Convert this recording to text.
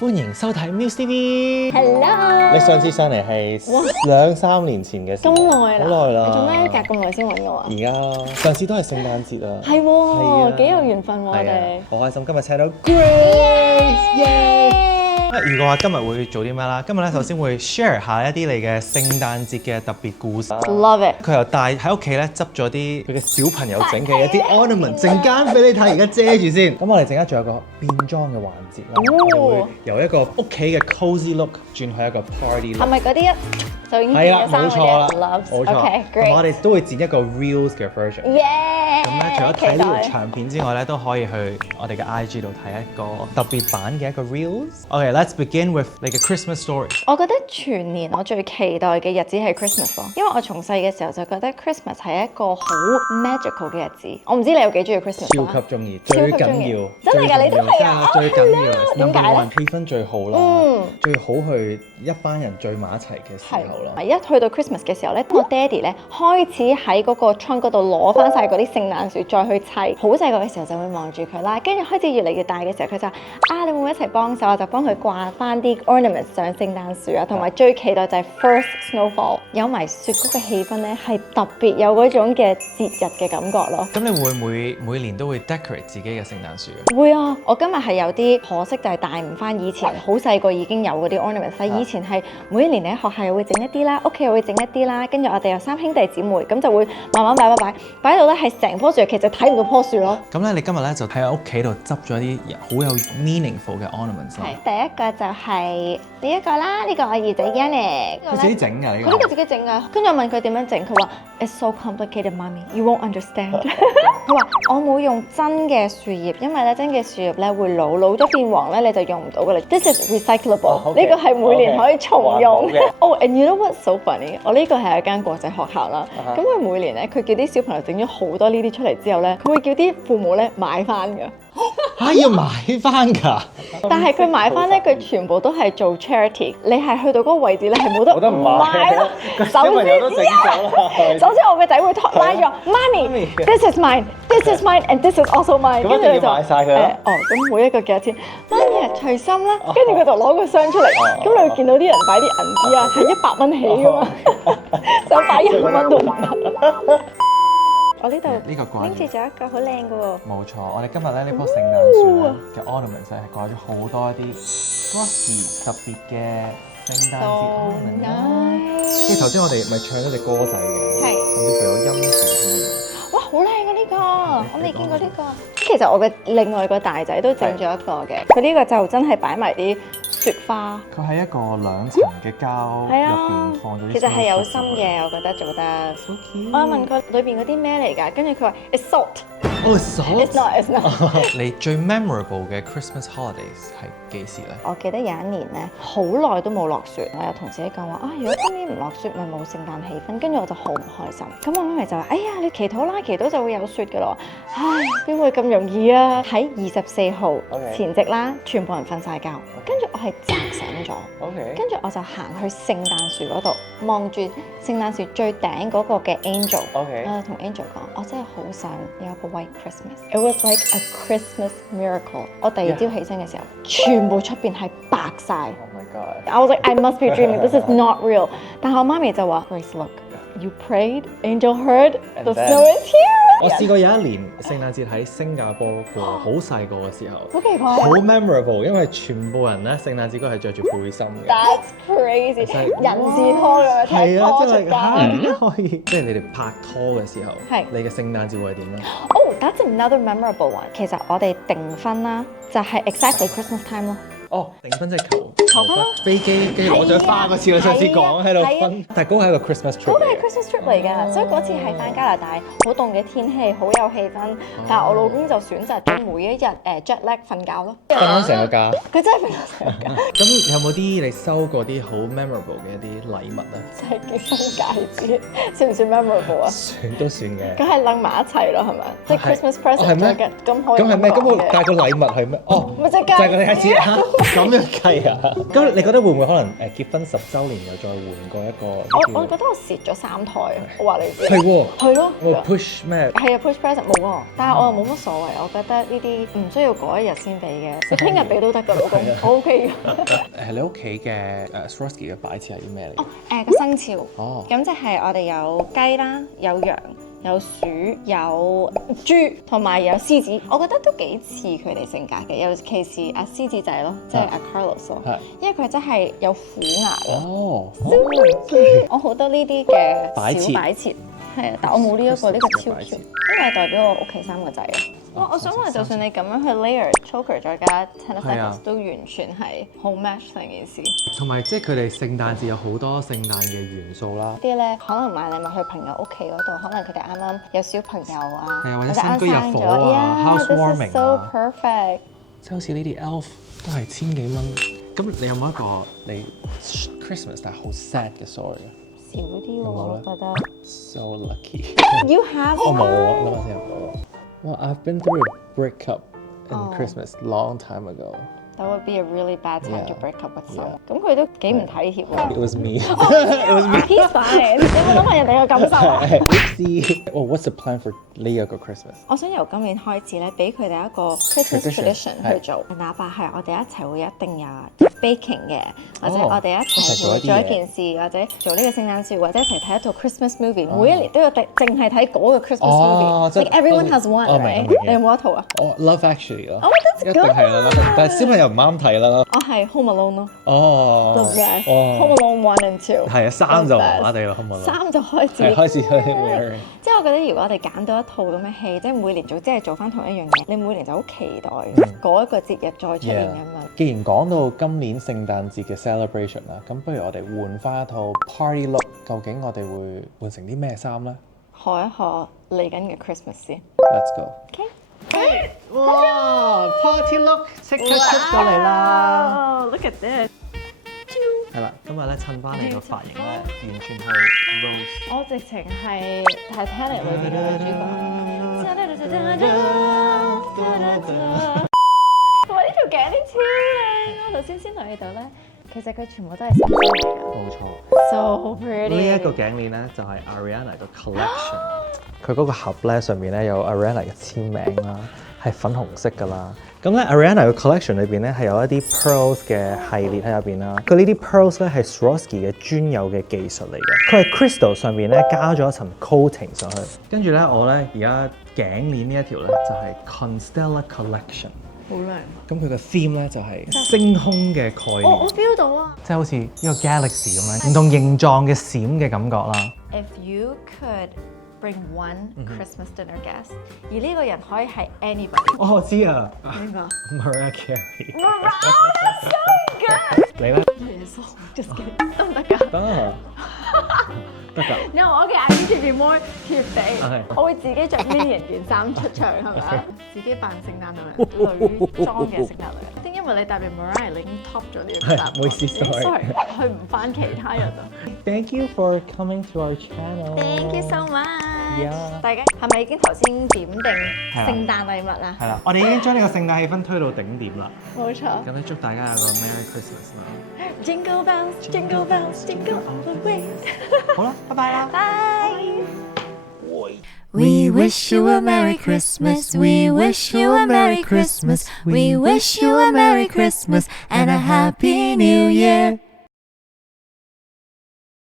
歡迎收睇 Muse TV。Hello。你上次上嚟係2-3年前嘅事，咁耐啦，好耐啦。你做咩隔咁耐先揾我啊？而家上次都係聖誕節啊。係喎，幾有緣分喎我哋。好開心今日請到 Grace，耶！如果話今日會做啲咩啦？今日咧首先會 share 下一啲你嘅聖誕節嘅特別故事。Love it。佢又帶喺屋企咧執咗啲佢嘅小朋友整嘅一啲 ornament，陣間俾你睇，而家遮住先。咁我哋陣間仲有個變裝嘅環節啦，我哋會由一個屋企嘅 cozy look 轉去一個 party look。係咪嗰啲就已經係啦，變咗衫冇錯啦，冇錯。OK，great。我哋都會剪一個 reels 嘅 version。Yeah。咁咧，除咗睇呢條長片之外咧，都可以去我哋嘅 IG 度睇一個特別版嘅一個 reels。OK，let's begin with 你嘅 Christmas story。我覺得全年我最期待嘅日子係 Christmas 咯，因為我從細嘅時候就覺得 Christmas 係一個好 magical 嘅日子。我唔知你有幾中意 Christmas？超級中意，最緊要，真係㗎，你都係啊！最緊要，點解咧？氣氛最好啦，最好去一班人聚埋一齊嘅時候啦。一去到 Christmas 嘅時候咧，我爹哋咧開始喺嗰個倉嗰度攞翻晒嗰啲聖誕樹，再去砌。好細個嘅時候就會望住佢啦，跟住開始越嚟越大嘅時候，佢就你會唔會一齊幫手啊？就幫佢掛翻啲 ornaments 上聖誕樹啊，同埋最期待就係 first snowfall， 有埋雪糕嘅氣氛咧，係特別有嗰種嘅節日嘅感覺咯。咁你會每年都會 decorate 自己嘅聖誕樹嘅？會啊！我今日係有啲可惜，就係帶唔翻以前好細個已經有嗰啲 ornaments。但以前係每一年喺學校又會整一啲啦，屋企又會整一啲啦，跟住我哋有3兄弟姊妹，咁就會慢慢擺到咧係成棵樹，其實睇唔到棵樹咯。咁咧，你今日咧就喺屋企度執咗一啲好有 meaningful 嘅 ornaments 啦。係第一個就係呢一個啦，呢個我二仔 Yannick，佢自己整㗎呢個。佢呢個自己整㗎，跟住我問佢點樣整，佢話 It's so complicated, mommy, you won't understand。佢話我冇用真嘅樹葉，因為咧真嘅樹葉咧會老咗變黃咧，你就用唔到㗎啦。This is recyclable，呢個係每年可以重用。And you know what's so funny？ 我呢個係一間國際學校啦，咁佢每年咧佢叫啲小朋友整咗好多呢啲出嚟之後咧，佢會叫啲父母咧買翻㗎。要買翻㗎？但係佢買翻咧，佢全部都係做 charity。你係去到嗰個位置咧，係冇得買咯。首先我個仔會拉咗媽咪 ，this is mine，this is mine，and this is also mine。咁一定要買曬佢啦。咁每一個幾多錢？媽咪隨心啦。跟住佢就攞個箱出嚟，咁你會見到啲人擺啲銀紙啊，係100蚊起㗎嘛，想擺1蚊都唔得。我呢度拎住咗一個好靚嘅喎。冇錯，我哋今日咧呢棵聖誕樹咧嘅 ornaments 係掛咗好多一啲 glossy 特別嘅聖誕節 ornament 啦。跟住頭先我哋咪唱咗隻歌仔嘅，甚至乎有音符添。哇，好靚啊呢個！我未見過呢個。其實我嘅另外個大仔都整咗一個嘅，佢呢個就真係擺埋啲雪花。佢係一個2層嘅膠入邊放咗啲。其實係有心嘅，我覺得做得。我問佢裏邊嗰啲咩嚟㗎，跟住佢話 It's salt。salt。It's not. It's not。你最 memorable 嘅 Christmas holidays 係幾時咧？我記得有一年咧，好耐都冇落雪。我有同事講話如果今年唔落雪，咪冇聖誕氣氛。跟住我就好唔開心。咁我媽咪就話：你祈禱啦，祈禱就會有雪㗎咯。邊會咁容易啊？喺24號前夕啦，全部人瞓晒覺，跟住我係扎醒咗。跟住我就行去聖誕樹嗰度，望住聖誕樹最頂嗰個嘅 angel。我就同 angel 講：我真係好想有一個 white Christmas。It was like a Christmas miracle。我第二朝起身嘅時候，全部出邊係白晒。Oh my god！ I was like, I must be dreaming. This is not real。但係我媽咪就話 ：Grace, look, you prayed, angel heard, the snow is here。我試過有一年聖誕節喺新加坡過，好細個嘅時候，好奇怪，好 memorable， 因為全部人咧聖誕節嗰係着住背心嘅。That's crazy！人字拖咁樣踢拖出街，點可以？即係你哋拍拖嘅時候，你嘅聖誕節會係點咧？That's another memorable one。其實我哋訂婚啦，就係 exactly Christmas time 咯。訂婚即係求婚咯，飛機跟住攞咗花嗰次，我上次講喺度分，但係嗰個係一個 Christmas trip。嗰個係 Christmas trip 嚟㗎，所以嗰次係返加拿大，好凍嘅天氣，好有氣氛。但係我老公就選擇咗每一日jet lag 瞓覺咯，瞓咗成個假。佢真係瞓咗成個假。咁有冇啲你收過啲好 memorable 嘅一啲禮物啊？即係結婚戒指，算唔算 memorable 啊？算都算嘅。梗係擸埋一齊咯，係咪？即係 Christmas present 嘅，咁可以。咁係咩？咁但係個禮物係咩？咪即係戒指。咁樣計啊？咁你覺得會唔會可能結婚10週年又再換過一個？我覺得我蝕咗3台，我話你知。係喎。係咯。我 push 咩？係啊 ，push present 冇喎，但係我又冇乜所謂，我覺得呢啲唔需要嗰一日先俾嘅，你聽日俾都得㗎，老公，我 OK 嘅。你屋企嘅Swarovski 嘅擺設係啲咩嚟？哦，個生肖。哦。咁即係我哋有雞啦，有羊。有鼠、有豬同埋有獅子，我覺得都幾似佢哋性格嘅，尤其是阿獅子仔咯，即係阿 Carlos 咯，因為佢真係有虎牙嘅。哦，我好多呢啲嘅小擺設，係啊，但我冇呢一個，呢個超 Q，呢個係代表我屋企3個仔啊。哇！我想話，就算你咁樣去 layer choker 再加 tennis 都完全係好 match 成件事。同埋即係佢哋聖誕節有好多聖誕嘅元素啦。啲咧可能買禮物去朋友屋企嗰度，可能佢哋啱啱有小朋友啊，或者新居入伙啊 ，housewarming 啊 ，so perfect。即係好似呢啲 elf 都係1000幾蚊。咁你有冇一個你 Christmas 但係好 sad 嘅 story 啊？少啲喎，我覺得。So lucky。You have 我冇啊，諗下先。Well, I've been through a breakup in Christmas long time ago. That would be a really bad time to break up with someone. 咁佢都幾唔體貼喎。It was me. It was me. He's fine. 你有冇諗下人哋嘅感受啊？Well, what's the plan for 呢一個 Christmas？ 我想由今年開始咧，俾佢哋一個 Christmas tradition 去做，哪怕係我哋一齊會一定有 baking 嘅，或者我哋一齊會做一件事，或者做呢個聖誕節，或者一齊睇一套 Christmas movie。每一年都要淨係睇嗰個 Christmas movie。Like everyone has one, right？你有冇一套啊？Love Actually 咯。Oh, that's good。一定係啦，但係小朋友唔啱睇啦。我係 Home Alone 咯。哦。The best。Home Alone 1 and 2。係啊，3就麻麻地咯，Home Alone。3就開始。開始去。即係我覺得，如果我哋揀到一套咁嘅戲，即係每年總之係做翻同一樣嘢，你每年就好期待嗰一個節日再出現㗎嘛。既然講到今年聖誕節嘅 celebration 啦，咁不如我哋換翻一套 party look， 究竟我哋會換成啲咩衫咧？學一學嚟緊嘅 Christmas 先。Let's go。Okay。哇 ！Party look 即刻出到嚟啦 ！Look at this。係啦，今日咧襯翻你個髮型咧，完全係 rose。我直情係 Titanic 裏邊嘅女主角。哇！呢條頸鏈超靚，我頭先同你度咧，其實佢全部都係新鮮嚟㗎。冇錯 So pretty。呢一個頸鏈咧就係 Ariana 嘅 collection。佢嗰個盒咧上面咧有 Ariana 嘅簽名啦，係粉紅色㗎啦。咁咧 Ariana 嘅 collection 裏邊咧係有一啲 pearls 嘅系列喺入邊啦。佢呢啲 pearls 咧係 Swarovski 嘅專有嘅技術嚟嘅。佢係 crystal 上面咧加咗一層 coating 上去。跟住咧我咧而家頸鏈呢一條咧就係 Constella Collection。好靚。咁佢嘅 theme 咧就係星空嘅概念。我 feel 到啊！即係好似一個 galaxy 咁樣，唔同形狀嘅閃嘅感覺啦。If you could bring one Christmas dinner guest，而呢個人可以係 anybody。我知啊。邊個 ？Mariah Carey。So good。你咧？耶穌 just kidding，得唔得㗎？得。得㗎。因為我嘅 I need to be more 貼地，我會自己着 Minion 件衫出場係咪啊？自己扮聖誕女裝嘅聖誕女人。因為你代表 Mariah 你已經 top 咗呢個答案。唔好意思 sorry，去唔翻其他人啊。Thank you for coming to our channel. Thank you so much. Yeah. 大家係咪已經頭先點定聖誕禮物啦？係啦，我哋已經將呢個聖誕氣氛推到頂點啦。冇錯。咁咧，祝大家有個 Merry Christmas 啦。Jingle bells, jingle bells, jingle all the way。好啦，拜拜啦。Bye。We wish you a Merry Christmas. We wish you a Merry Christmas. We wish you a Merry Christmas and a Happy New Year.